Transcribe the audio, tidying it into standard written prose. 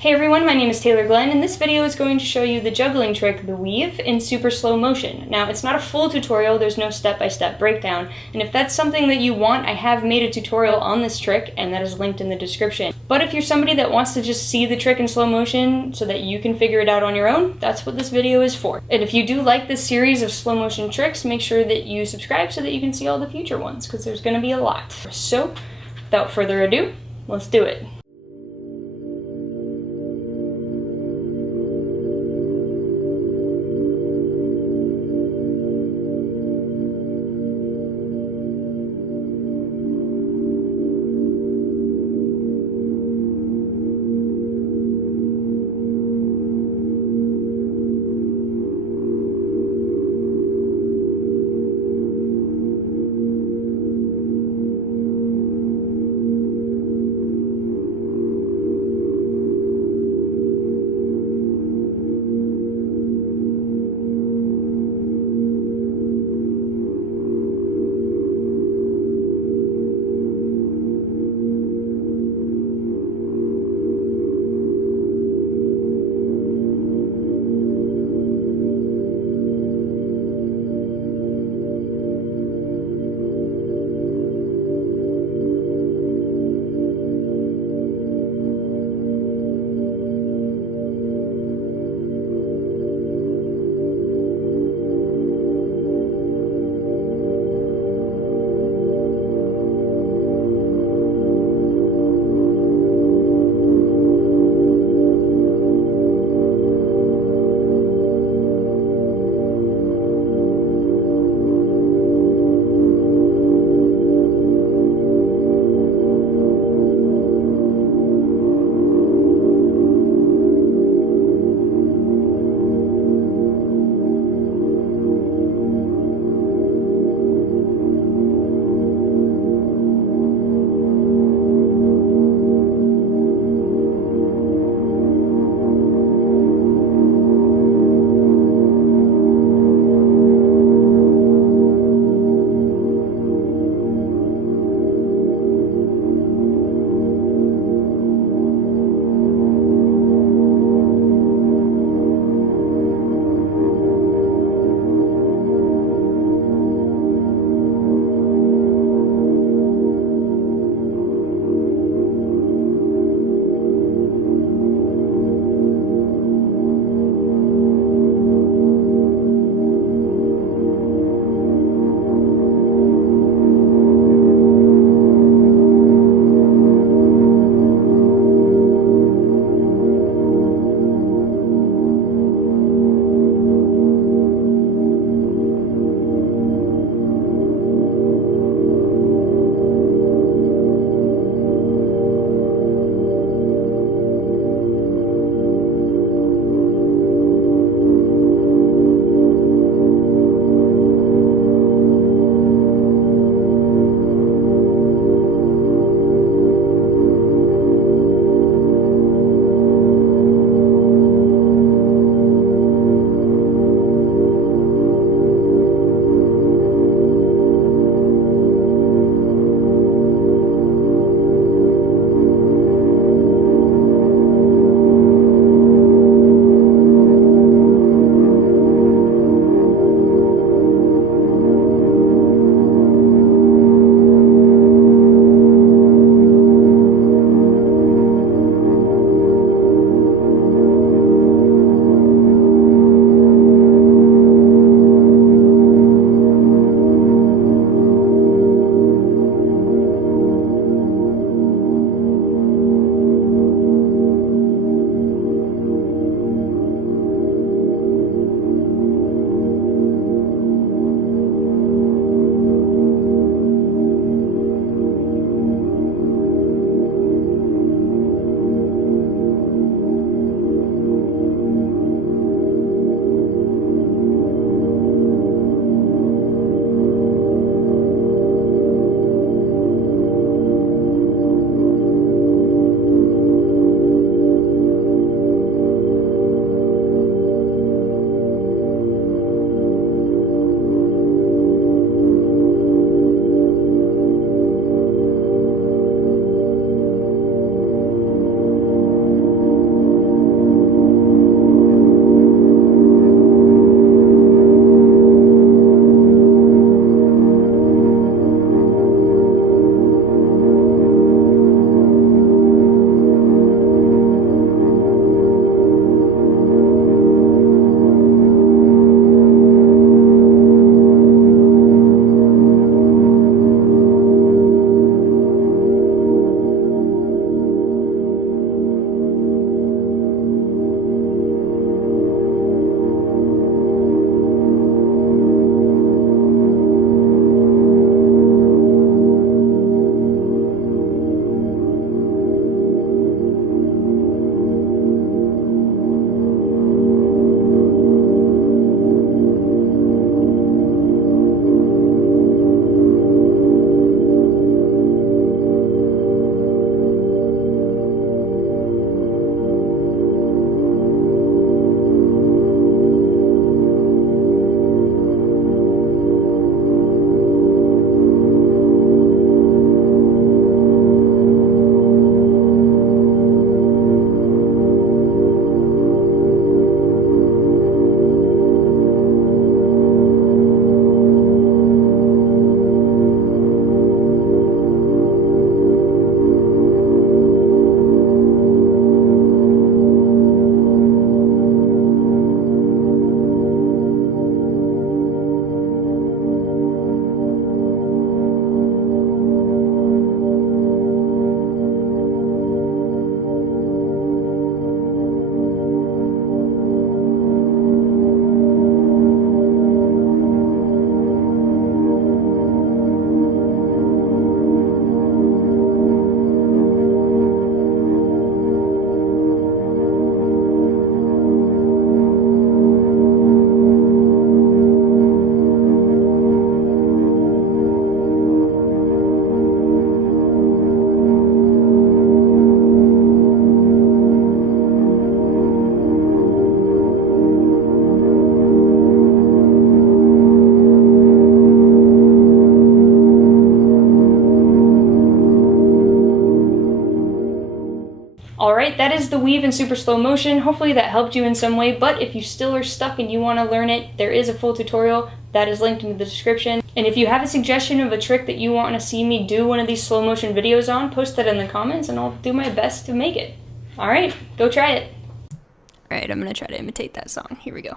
Hey everyone, my name is Taylor Glenn, and this video is going to show you the juggling trick, the weave, in super slow motion. Now, it's not a full tutorial, there's no step-by-step breakdown, and if that's something that you want, I have made a tutorial on this trick, and that is linked in the description. But if you're somebody that wants to just see the trick in slow motion so that you can figure it out on your own, that's what this video is for. And if you do like this series of slow motion tricks, make sure that you subscribe so that you can see all the future ones, because there's going to be a lot. So, without further ado, let's do it. Alright, that is the weave in super slow motion. Hopefully that helped you in some way, but if you still are stuck and you want to learn it, there is a full tutorial that is linked in the description. And if you have a suggestion of a trick that you want to see me do one of these slow motion videos on, post that in the comments and I'll do my best to make it. Alright, go try it. Alright, I'm gonna try to imitate that song. Here we go.